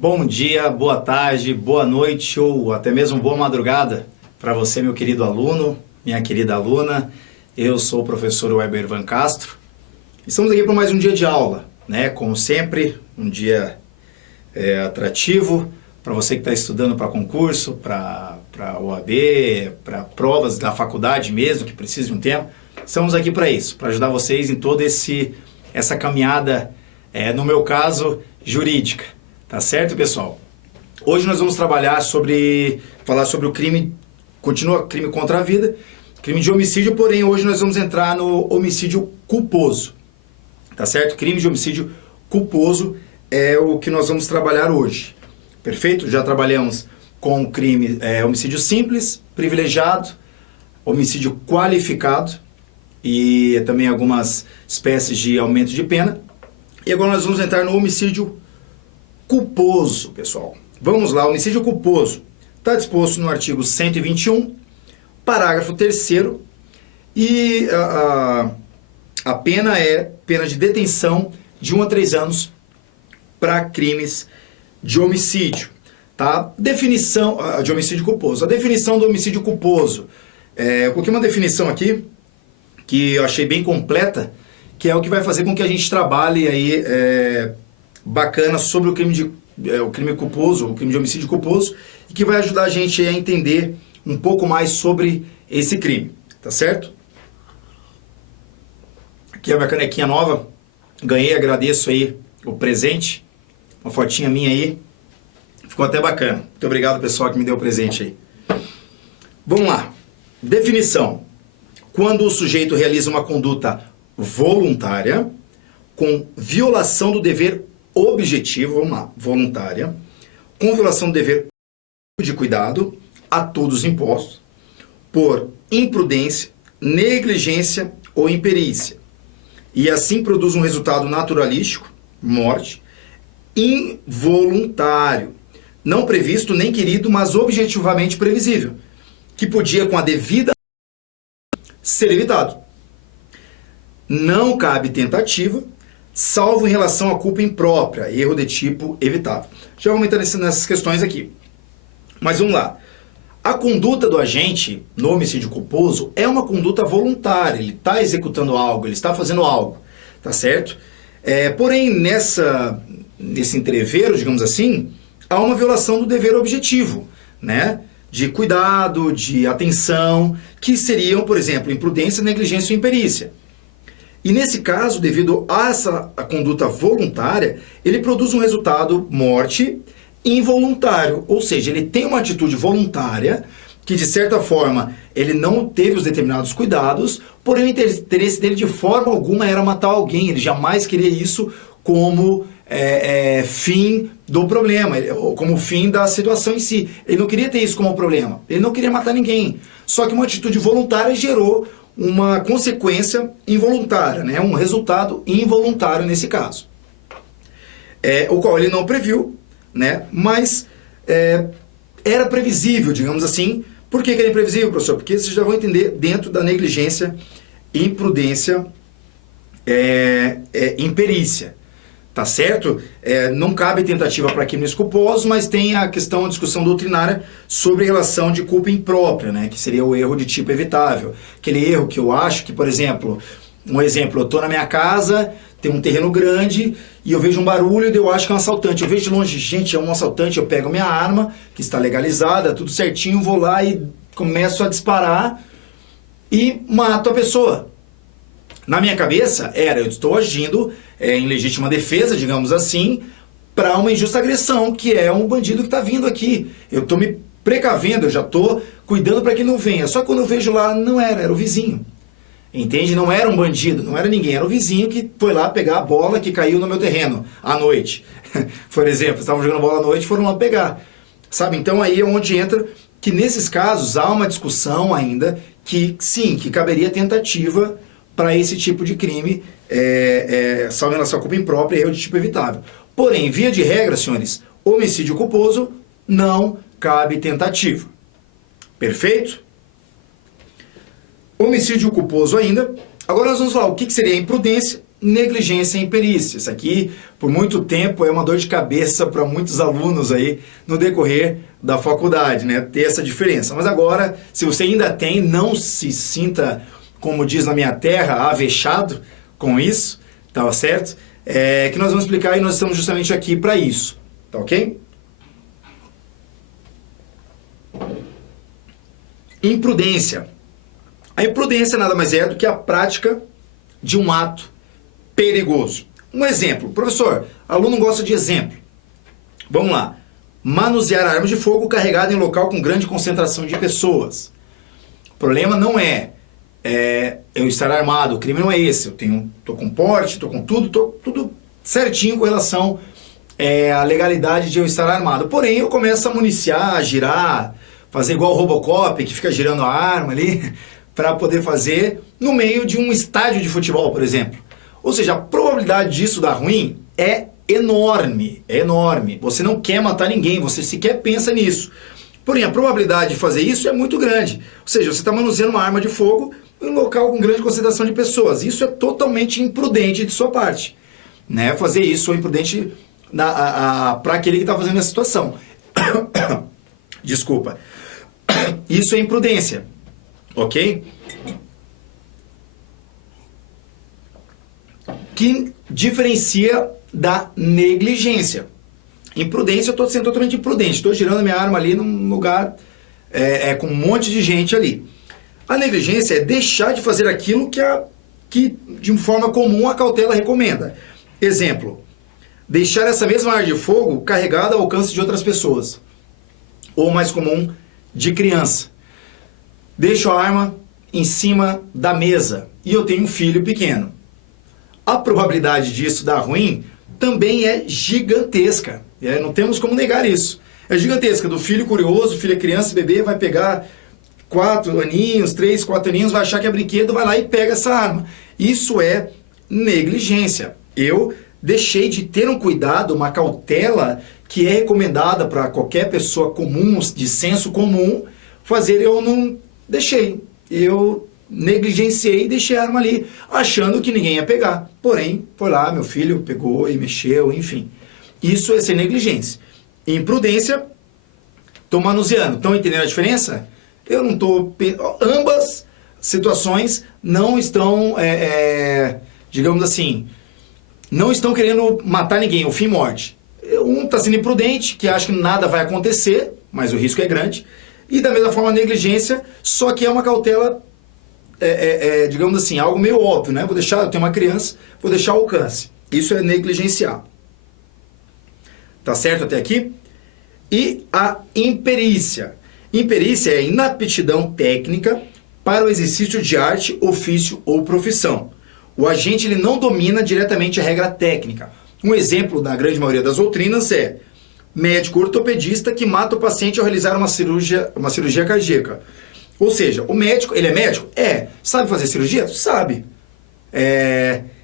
Bom dia, boa tarde, boa noite ou até mesmo boa madrugada para você, meu querido aluno, minha querida aluna. Eu sou o professor Weber Van Castro. Estamos aqui para mais um dia de aula, né? Como sempre, um dia atrativo para você que está estudando para concurso, para OAB, para provas da faculdade mesmo, que precisa de um tempo. Estamos aqui para isso, para ajudar vocês em toda essa caminhada, no meu caso, jurídica. Tá certo, pessoal? Hoje nós vamos falar sobre o crime, continua crime contra a vida, crime de homicídio, porém hoje nós vamos entrar no homicídio culposo. Tá certo? Crime de homicídio culposo é o que nós vamos trabalhar hoje. Perfeito? Já trabalhamos com o crime homicídio simples, privilegiado, homicídio qualificado e também algumas espécies de aumento de pena. E agora nós vamos entrar no homicídio culposo, pessoal. Vamos lá, homicídio culposo. Está disposto no artigo 121, parágrafo 3º, e a pena é pena de detenção de 1 a 3 anos para crimes de homicídio. Tá? Definição de homicídio culposo. A definição do homicídio culposo. Eu coloquei uma definição aqui que eu achei bem completa, que é o que vai fazer com que a gente trabalhe aí bacana sobre o crime culposo, o crime de homicídio culposo, e que vai ajudar a gente a entender um pouco mais sobre esse crime, tá certo? Aqui é a minha canequinha nova, ganhei, agradeço aí o presente, uma fotinha minha aí, ficou até bacana. Muito obrigado, pessoal, que me deu o presente aí. Vamos lá, definição. Quando o sujeito realiza uma conduta voluntária com violação do dever objetivo, vamos lá, voluntária, com violação do dever de cuidado a todos impostos, por imprudência, negligência ou imperícia, e assim produz um resultado naturalístico, morte, involuntário, não previsto nem querido, mas objetivamente previsível, que podia, com a devida, ser evitado. Não cabe tentativa, salvo em relação à culpa imprópria, erro de tipo evitável. Já vamos entrar nessas questões aqui. Mas vamos lá. A conduta do agente no homicídio culposo é uma conduta voluntária. Ele está executando algo, ele está fazendo algo. Tá certo? Porém, nesse entreveiro, digamos assim, há uma violação do dever objetivo, né? De cuidado, de atenção, que seriam, por exemplo, imprudência, negligência ou imperícia. E nesse caso, devido a essa conduta voluntária, ele produz um resultado morte involuntário, ou seja, ele tem uma atitude voluntária que, de certa forma, ele não teve os determinados cuidados, porém o interesse dele de forma alguma era matar alguém, ele jamais queria isso como fim do problema, como fim da situação em si. Ele não queria ter isso como problema, ele não queria matar ninguém, só que uma atitude voluntária gerou uma consequência involuntária, né? Um resultado involuntário nesse caso, o qual ele não previu, né? Mas era previsível, digamos assim. Por que era imprevisível, professor? Porque vocês já vão entender dentro da negligência, imprudência, imperícia. Tá certo? Não cabe tentativa para crimes culposos, mas tem a discussão doutrinária sobre a relação de culpa imprópria, né? Que seria o erro de tipo evitável. Aquele erro que eu acho que, por exemplo, eu estou na minha casa, tem um terreno grande, e eu vejo um barulho e eu acho que é um assaltante. Eu vejo de longe, gente, é um assaltante, eu pego minha arma, que está legalizada, tudo certinho, vou lá e começo a disparar e mato a pessoa. Na minha cabeça, eu estou agindo em legítima defesa, digamos assim, para uma injusta agressão, que é um bandido que está vindo aqui. Eu estou me precavendo, eu já estou cuidando para que não venha. Só que quando eu vejo lá, não era o vizinho. Entende? Não era um bandido, não era ninguém, era o vizinho que foi lá pegar a bola que caiu no meu terreno à noite. Por exemplo, estavam jogando bola à noite e foram lá pegar. Sabe? Então aí é onde entra que nesses casos há uma discussão ainda que sim, que caberia tentativa para esse tipo de crime, salvo em relação à culpa imprópria e erro de tipo evitável. Porém, via de regra, senhores, homicídio culposo não cabe tentativa. Perfeito? Homicídio culposo ainda. Agora nós vamos falar o que seria a imprudência negligência e imperícia. Isso aqui, por muito tempo, é uma dor de cabeça para muitos alunos aí no decorrer da faculdade, né? Ter essa diferença. Mas agora, se você ainda tem, não se sinta, como diz na minha terra, avexado com isso, tá certo? Que nós vamos explicar e nós estamos justamente aqui para isso, tá ok? Imprudência. A imprudência nada mais é do que a prática de um ato perigoso. Um exemplo. Professor, aluno gosta de exemplo. Vamos lá. Manusear arma de fogo carregada em local com grande concentração de pessoas. O problema não é eu estar armado. O crime não é esse. Tô com porte, tô com tudo certinho com relação à legalidade de eu estar armado. Porém, eu começo a municiar, a girar, fazer igual o Robocop, que fica girando a arma ali, para poder fazer no meio de um estádio de futebol, por exemplo. Ou seja, a probabilidade disso dar ruim é enorme, é enorme. Você não quer matar ninguém, você sequer pensa nisso. Porém, a probabilidade de fazer isso é muito grande. Ou seja, você está manuseando uma arma de fogo em um local com grande concentração de pessoas. Isso é totalmente imprudente de sua parte, né? Fazer isso é imprudente para aquele que está fazendo essa situação. Desculpa. Isso é imprudência, ok? Que diferencia da negligência. Imprudência, eu estou sendo totalmente imprudente. Estou girando minha arma ali num lugar com um monte de gente ali. A negligência é deixar de fazer aquilo que de forma comum a cautela recomenda. Exemplo, deixar essa mesma arma de fogo carregada ao alcance de outras pessoas. Ou mais comum, de criança. Deixo a arma em cima da mesa e eu tenho um filho pequeno. A probabilidade disso dar ruim também é gigantesca. Não temos como negar isso. É gigantesca. Do filho curioso, filho é criança, bebê, vai pegar 4 aninhos, 3, 4 aninhos, vai achar que é brinquedo, vai lá e pega essa arma. Isso é negligência. Eu deixei de ter um cuidado, uma cautela que é recomendada para qualquer pessoa comum, de senso comum, fazer. Eu não deixei. Eu negligenciei e deixei a arma ali, achando que ninguém ia pegar. Porém, foi lá, meu filho pegou e mexeu, enfim. Isso é ser negligência. Imprudência, estou manuseando. Estão entendendo a diferença? Eu não estou... Ambas situações não estão, digamos assim, não estão querendo matar ninguém, o fim e morte. Um está sendo imprudente, que acha que nada vai acontecer, mas o risco é grande. E da mesma forma a negligência, só que é uma cautela, digamos assim, algo meio óbvio, né? Eu tenho uma criança, vou deixar ao alcance. Isso é negligenciar. Tá certo até aqui? E a imperícia. Imperícia é inaptidão técnica para o exercício de arte, ofício ou profissão. O agente ele não domina diretamente a regra técnica. Um exemplo da grande maioria das doutrinas é médico ortopedista que mata o paciente ao realizar uma cirurgia cardíaca. Ou seja, o médico, ele é médico? Sabe fazer cirurgia? Sabe.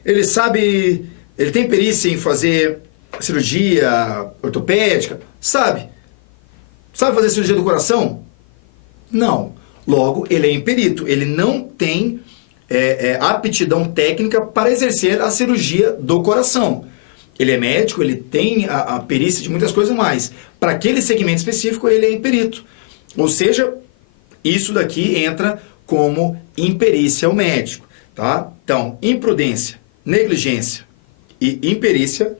Ele tem perícia em fazer cirurgia ortopédica? Sabe. Sabe fazer cirurgia do coração? Não. Logo, ele é imperito. Ele não tem aptidão técnica para exercer a cirurgia do coração. Ele é médico, ele tem a perícia de muitas coisas mais. Para aquele segmento específico, ele é imperito. Ou seja, isso daqui entra como imperícia ao médico. Tá? Então, imprudência, negligência e imperícia,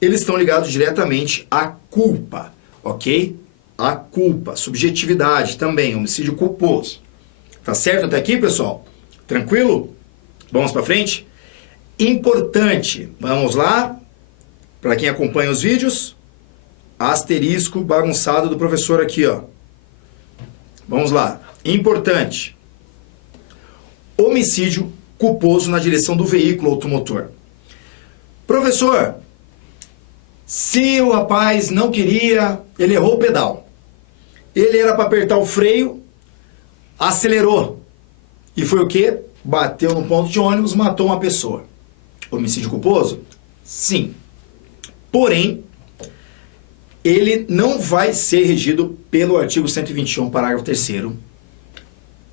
eles estão ligados diretamente à culpa. Ok? A culpa, subjetividade também, homicídio culposo. Tá certo até aqui, pessoal? Tranquilo? Vamos para frente? Importante, vamos lá. Para quem acompanha os vídeos, asterisco bagunçado do professor aqui, ó. Vamos lá. Importante. Homicídio culposo na direção do veículo automotor. Professor, se o rapaz não queria, ele errou o pedal. Ele era para apertar o freio, acelerou. E foi o quê? Bateu no ponto de ônibus, matou uma pessoa. Homicídio culposo? Sim. Porém, ele não vai ser regido pelo artigo 121, parágrafo 3º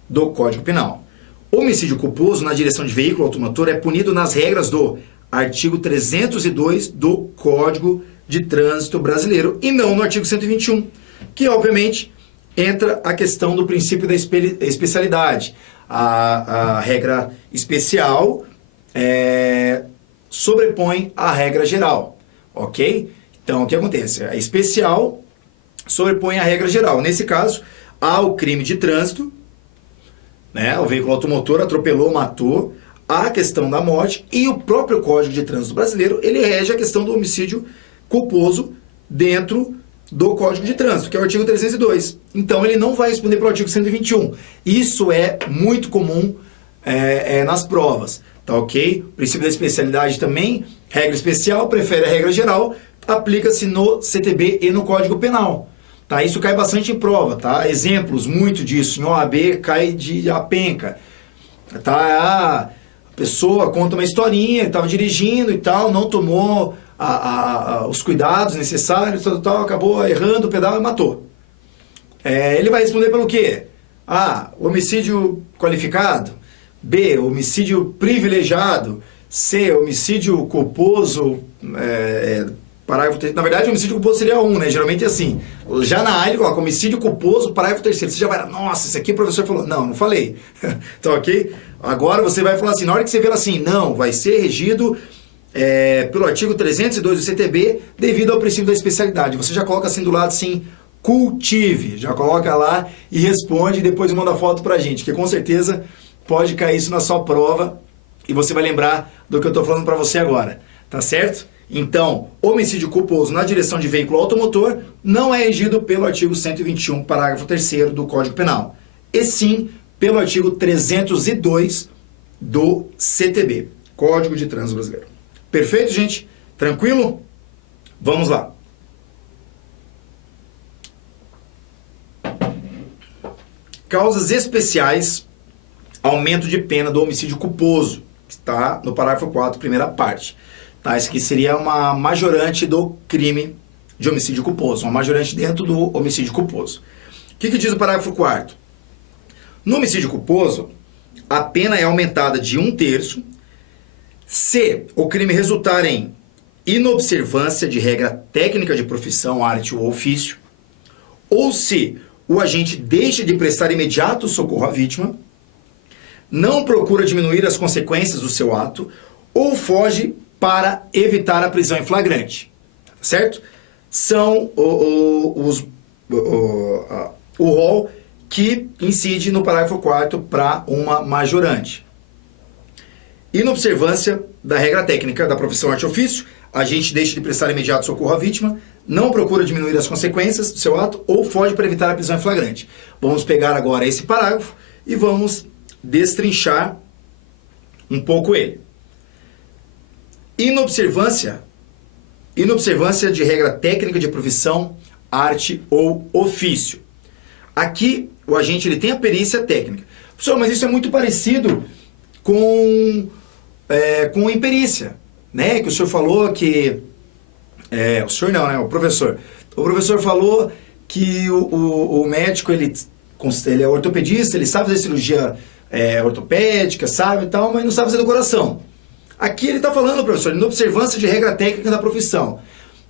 do Código Penal. Homicídio culposo na direção de veículo automotor é punido nas regras do artigo 302 do Código de Trânsito Brasileiro e não no artigo 121, que obviamente entra a questão do princípio da especialidade. A regra especial sobrepõe a regra geral, ok? Então, o que acontece? A especial sobrepõe a regra geral. Nesse caso, há o crime de trânsito, né? O veículo automotor atropelou, matou, há a questão da morte e o próprio Código de Trânsito Brasileiro, ele rege a questão do homicídio culposo dentro do Código de Trânsito, que é o artigo 302. Então, ele não vai responder para o artigo 121. Isso é muito comum nas provas, tá ok? O princípio da especialidade também, regra especial, prefere a regra geral, aplica-se no CTB e no Código Penal. Tá? Isso cai bastante em prova, tá? Exemplos muito disso. Em OAB cai de a penca. Tá? A pessoa conta uma historinha, estava dirigindo e tal, não tomou os cuidados necessários, tal, acabou errando o pedal e matou. Ele vai responder pelo quê? A, homicídio qualificado. B, homicídio privilegiado. C, homicídio culposo. Parágrafo 3. Na verdade, homicídio culposo seria 1, né? Geralmente é assim. Já na área, coloca homicídio culposo, parágrafo 3. Você já vai, nossa, isso aqui o professor falou. Não falei. Então, ok? Agora você vai falar assim, na hora que você vê assim, não, vai ser regido pelo artigo 302 do CTB, devido ao princípio da especialidade. Você já coloca assim do lado, assim, cultive. Já coloca lá e responde e depois manda foto pra gente, que com certeza pode cair isso na sua prova e você vai lembrar do que eu tô falando pra você agora. Tá certo? Então, homicídio culposo na direção de veículo automotor não é regido pelo artigo 121, parágrafo 3º do Código Penal, e sim pelo artigo 302 do CTB, Código de Trânsito Brasileiro. Perfeito, gente? Tranquilo? Vamos lá. Causas especiais, aumento de pena do homicídio culposo, que está no parágrafo 4, primeira parte. Tá, isso aqui seria uma majorante do crime de homicídio culposo, uma majorante dentro do homicídio culposo. O que diz o parágrafo 4º? No homicídio culposo, a pena é aumentada de 1/3 se o crime resultar em inobservância de regra técnica de profissão, arte ou ofício, ou se o agente deixa de prestar imediato socorro à vítima, não procura diminuir as consequências do seu ato ou foge para evitar a prisão em flagrante, certo? São o rol que incide no parágrafo 4º para uma majorante. Inobservância da regra técnica da profissão arte ofício, a gente deixa de prestar imediato socorro à vítima, não procura diminuir as consequências do seu ato ou foge para evitar a prisão em flagrante. Vamos pegar agora esse parágrafo e vamos destrinchar um pouco ele. Inobservância de regra técnica de profissão, arte ou ofício. Aqui, o agente ele tem a perícia técnica. Professor, mas isso é muito parecido com imperícia, né? Que o senhor falou que... o senhor não, né? O professor. O professor falou que o médico, ele é ortopedista, ele sabe fazer cirurgia ortopédica, sabe e tal, mas não sabe fazer do coração. Aqui ele está falando, professor, de observância de regra técnica da profissão.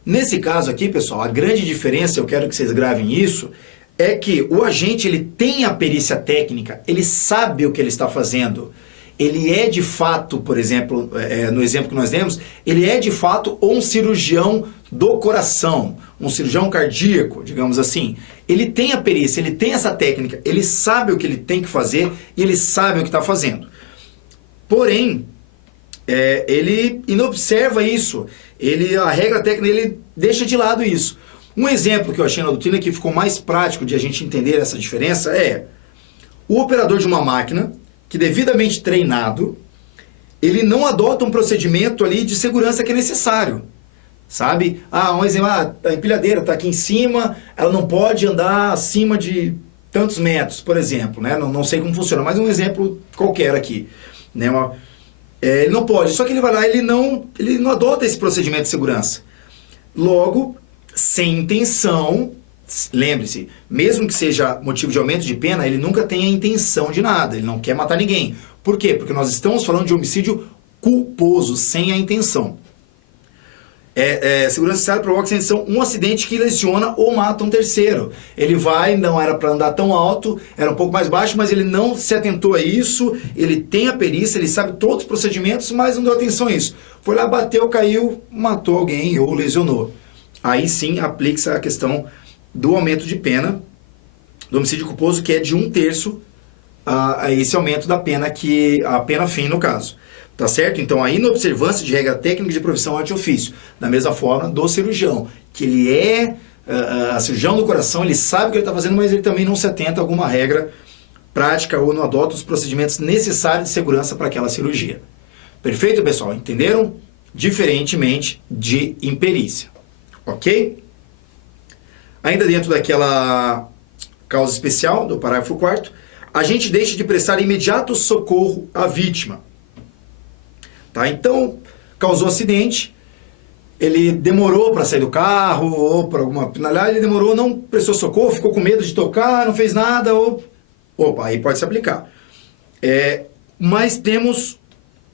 Nesse caso aqui, pessoal, a grande diferença, eu quero que vocês gravem isso, é que o agente ele tem a perícia técnica, ele sabe o que ele está fazendo. Ele é de fato, por exemplo, no exemplo que nós demos, ele é de fato um cirurgião do coração, um cirurgião cardíaco, digamos assim. Ele tem a perícia, ele tem essa técnica, ele sabe o que ele tem que fazer e ele sabe o que está fazendo. Porém, ele inobserva isso, a regra técnica ele deixa de lado isso. Um exemplo que eu achei na doutrina que ficou mais prático de a gente entender essa diferença é o operador de uma máquina que devidamente treinado, ele não adota um procedimento ali de segurança que é necessário, sabe? Um exemplo, a empilhadeira está aqui em cima, ela não pode andar acima de tantos metros, por exemplo, né? Não sei como funciona, mas um exemplo qualquer aqui, né? Ele não pode, só que ele vai lá, ele não adota esse procedimento de segurança. Logo, sem intenção, lembre-se, mesmo que seja motivo de aumento de pena, ele nunca tem a intenção de nada, ele não quer matar ninguém. Por quê? Porque nós estamos falando de homicídio culposo, sem a intenção. Segurança necessária provoca sem intenção um acidente que lesiona ou mata um terceiro. Ele vai, não era para andar tão alto, era um pouco mais baixo, mas ele não se atentou a isso, ele tem a perícia, ele sabe todos os procedimentos, mas não deu atenção a isso. Foi lá, bateu, caiu, matou alguém ou lesionou. Aí sim aplica-se a questão do aumento de pena do homicídio culposo, que é de 1/3 a esse aumento da pena, a pena fim no caso. Tá certo? Então, a inobservância de regra técnica de profissão arte ofício. Da mesma forma do cirurgião, que ele é cirurgião do coração, ele sabe o que ele está fazendo, mas ele também não se atenta a alguma regra prática ou não adota os procedimentos necessários de segurança para aquela cirurgia. Perfeito, pessoal? Entenderam? Diferentemente de imperícia. Ok? Ainda dentro daquela causa especial do parágrafo 4º, a gente deixa de prestar imediato socorro à vítima. Tá? Então, causou acidente, ele demorou para sair do carro, ou por alguma penalidade, ele demorou, não prestou socorro, ficou com medo de tocar, não fez nada, opa, aí pode se aplicar. Mas temos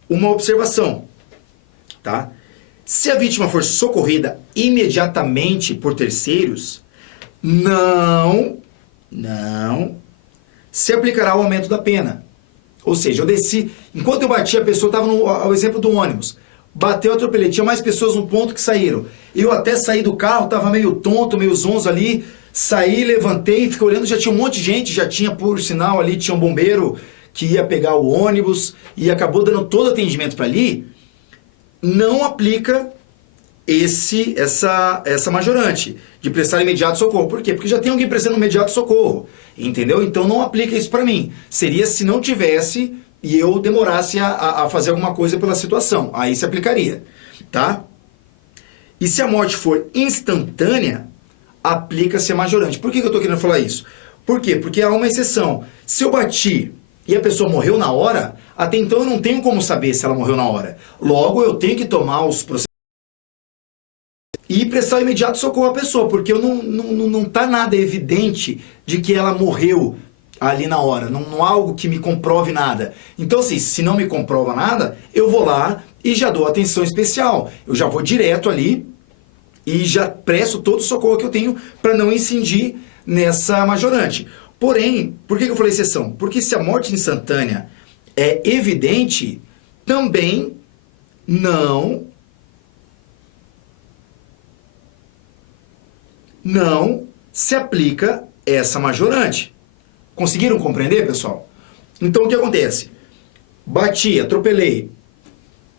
uma observação, tá? Se a vítima for socorrida imediatamente por terceiros, não se aplicará o aumento da pena. Ou seja, eu desci, enquanto eu bati, a pessoa estava ao exemplo do ônibus. Bateu, atropelei, tinha mais pessoas no ponto que saíram. Eu até saí do carro, estava meio tonto, meio zonzo ali, saí, levantei, fiquei olhando, já tinha um monte de gente, já tinha, por sinal, ali tinha um bombeiro que ia pegar o ônibus e acabou dando todo atendimento para ali. Não aplica essa majorante de prestar imediato socorro. Por quê? Porque já tem alguém prestando imediato socorro. Entendeu? Então não aplica isso para mim. Seria se não tivesse e eu demorasse a fazer alguma coisa pela situação. Aí se aplicaria. Tá? E se a morte for instantânea, aplica-se a majorante. Por que eu estou querendo falar isso? Por quê? Porque há uma exceção. Se eu bati e a pessoa morreu na hora, até então eu não tenho como saber se ela morreu na hora. Logo, eu tenho que tomar os procedimentos e prestar imediato socorro à pessoa, porque não está nada evidente de que ela morreu ali na hora. Não há algo que me comprove nada. Então, assim, se não me comprova nada, eu vou lá e já dou atenção especial. Eu já vou direto ali e já presto todo o socorro que eu tenho para não incidir nessa majorante. Porém, por que eu falei exceção? Porque se a morte instantânea é evidente, também não se aplica essa majorante. Conseguiram compreender, pessoal? Então, o que acontece? Bati, atropelei,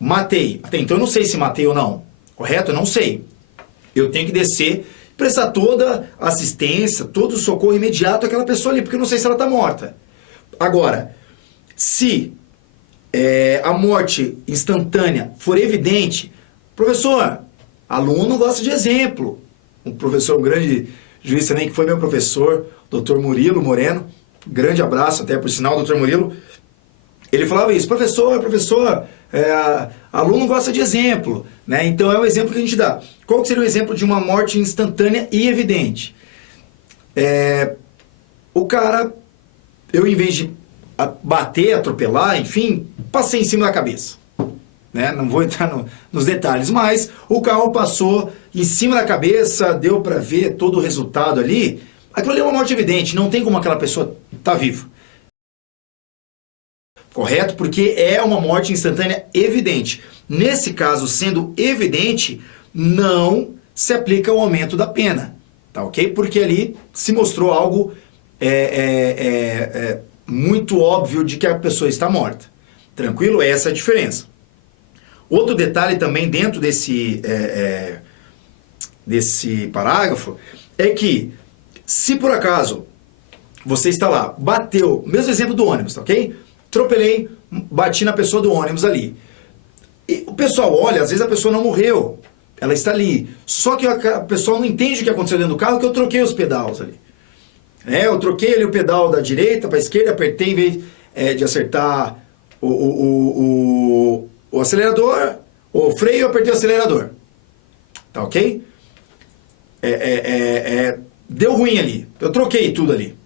matei. Até então, eu não sei se matei ou não. Correto? Eu não sei. Eu tenho que descer, prestar toda a assistência, todo o socorro imediato àquela pessoa ali, porque eu não sei se ela está morta. Agora, se a morte instantânea for evidente, professor, aluno gosta de exemplo. Um professor, um grande juiz também, que foi meu professor, Dr. Murilo Moreno, grande abraço até por sinal, Dr. Murilo, ele falava isso, professor, aluno gosta de exemplo, né? Então é o exemplo que a gente dá. Qual que seria o exemplo de uma morte instantânea e evidente? O cara, eu em vez de bater, atropelar, enfim, passei em cima da cabeça. Né? Não vou entrar nos detalhes, mas o carro passou em cima da cabeça, deu para ver todo o resultado ali. Aquilo ali é uma morte evidente, não tem como aquela pessoa estar viva. Correto? Porque é uma morte instantânea evidente. Nesse caso, sendo evidente, não se aplica o aumento da pena. Tá ok? Porque ali se mostrou algo muito óbvio de que a pessoa está morta. Tranquilo? Essa é a diferença. Outro detalhe também dentro desse parágrafo é que, se por acaso você está lá, bateu, mesmo exemplo do ônibus, tá ok? Atropelei, bati na pessoa do ônibus ali. E o pessoal olha, às vezes a pessoa não morreu, ela está ali. Só que a pessoa não entende o que aconteceu dentro do carro, que eu troquei os pedais ali. Eu troquei ali o pedal da direita para a esquerda, apertei em vez de acertar o acelerador, o freio, eu apertei o acelerador. Tá ok? Deu ruim ali. Eu troquei tudo ali.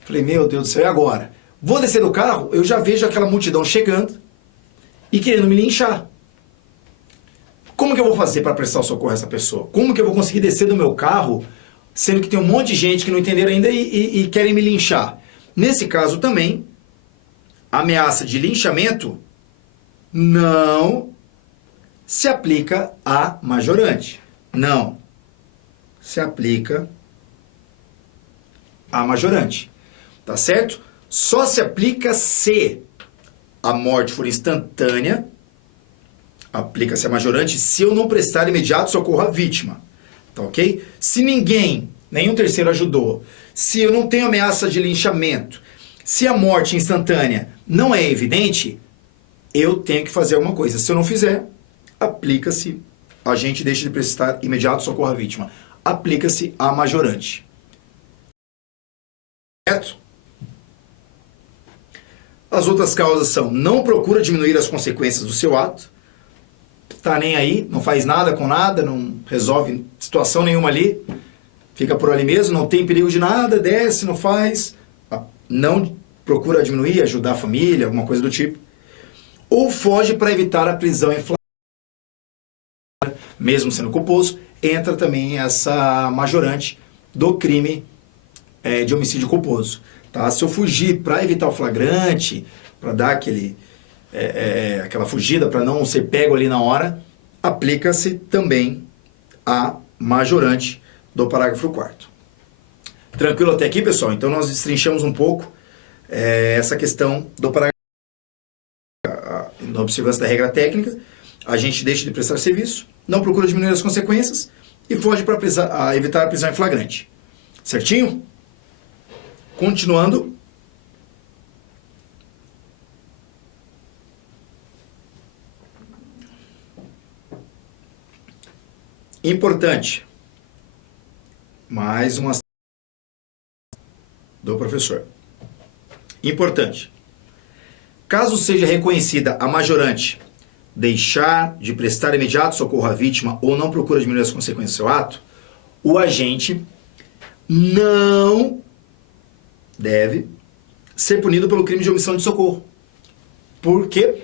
Falei, meu Deus do céu, e agora? Vou descer do carro, eu já vejo aquela multidão chegando. e querendo me linchar. Como que eu vou fazer para prestar o socorro a essa pessoa? Como que eu vou conseguir descer do meu carro, sendo que tem um monte de gente que não entenderam ainda e querem me linchar? Nesse caso também, a ameaça de linchamento não se aplica a majorante. Não se aplica a majorante. Tá certo? Só se aplica se a morte for instantânea. Aplica-se a majorante se eu não prestar imediato socorro à vítima. Tá ok? Se ninguém, nenhum terceiro ajudou, se eu não tenho ameaça de linchamento, se a morte instantânea não é evidente, eu tenho que fazer alguma coisa. Se eu não fizer, aplica-se, a gente deixa de prestar imediato socorro à vítima. Aplica-se a majorante. Certo? As outras causas são: não procura diminuir as consequências do seu ato, tá nem aí, não faz nada com nada, não resolve situação nenhuma ali, fica por ali mesmo, não tem perigo de nada, desce, não faz, não procura diminuir, ajudar a família, alguma coisa do tipo. Ou foge para evitar a prisão em flagrante, mesmo sendo culposo, entra também essa majorante do crime de homicídio culposo. Tá? Se eu fugir para evitar o flagrante, para dar aquela fugida, para não ser pego ali na hora, aplica-se também a majorante do parágrafo 4º. Tranquilo até aqui, pessoal? Então nós destrinchamos um pouco essa questão do parágrafo. Na observância da regra técnica, a gente deixa de prestar serviço, não procura diminuir as consequências e foge para evitar a prisão em flagrante. Certinho? Continuando. Importante. Mais uma do professor. Importante. Caso seja reconhecida a majorante deixar de prestar imediato socorro à vítima ou não procura diminuir as consequências do seu ato, o agente não deve ser punido pelo crime de omissão de socorro. Por quê?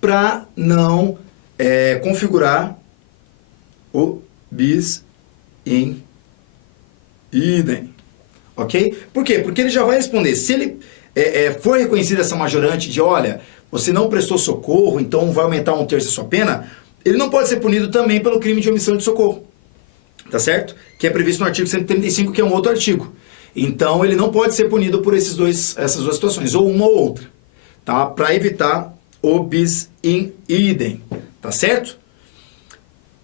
Para não configurar o bis in idem. Ok? Por quê? Porque ele já vai responder. Se ele for reconhecida essa majorante de, olha, você não prestou socorro, então vai aumentar 1/3 a sua pena, ele não pode ser punido também pelo crime de omissão de socorro. Tá certo? Que é previsto no artigo 135, que é um outro artigo. Então, ele não pode ser punido por essas duas situações, ou uma ou outra, tá? Para evitar o bis in idem, tá certo?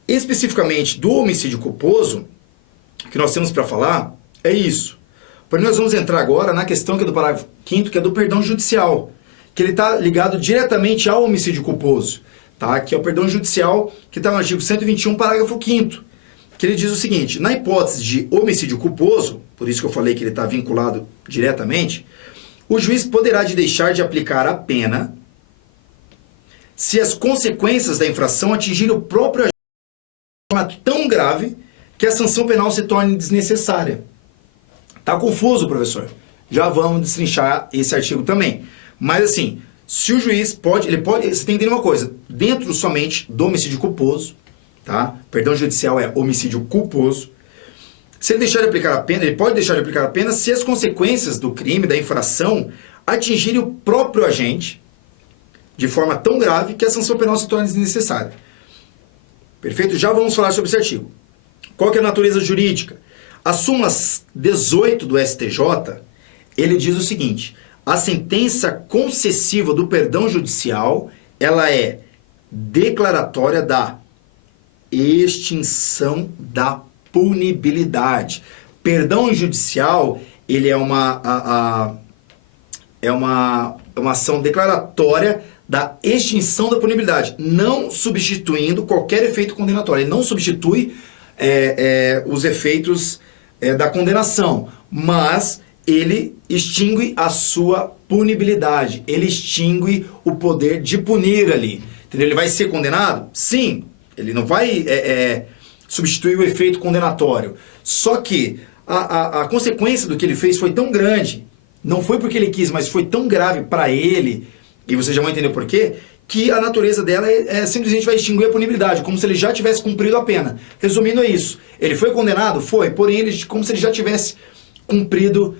Especificamente do homicídio culposo, que nós temos para falar, é isso. Porém, nós vamos entrar agora na questão que é do parágrafo 5º, que é do perdão judicial, que ele está ligado diretamente ao homicídio culposo, tá? Que é o perdão judicial que está no artigo 121, parágrafo 5º, que ele diz o seguinte: na hipótese de homicídio culposo, por isso que eu falei que ele está vinculado diretamente, o juiz poderá deixar de aplicar a pena se as consequências da infração atingirem o próprio agente de forma tão grave que a sanção penal se torne desnecessária. Tá confuso, professor? Já vamos destrinchar esse artigo também. Mas assim, se o juiz pode, você tem que entender uma coisa, dentro somente do homicídio culposo, tá? Perdão judicial é homicídio culposo. Se ele deixar de aplicar a pena, ele pode deixar de aplicar a pena se as consequências do crime, da infração, atingirem o próprio agente de forma tão grave que a sanção penal se torne desnecessária. Perfeito? Já vamos falar sobre esse artigo. Qual que é a natureza jurídica? A súmula 18 do STJ, ele diz o seguinte: a sentença concessiva do perdão judicial, ela é declaratória da extinção da punibilidade. Perdão judicial, ele é uma ação declaratória da extinção da punibilidade, não substituindo qualquer efeito condenatório. Ele não substitui os efeitos da condenação, mas ele extingue a sua punibilidade, ele extingue o poder de punir ali. Entendeu? Ele vai ser condenado? Sim, ele não vai substituir o efeito condenatório. Só que a consequência do que ele fez foi tão grande, não foi porque ele quis, mas foi tão grave para ele, e você já vai entender por quê, que a natureza dela simplesmente vai extinguir a punibilidade, como se ele já tivesse cumprido a pena. Resumindo, é isso. Ele foi condenado? Foi, porém, como se ele já tivesse cumprido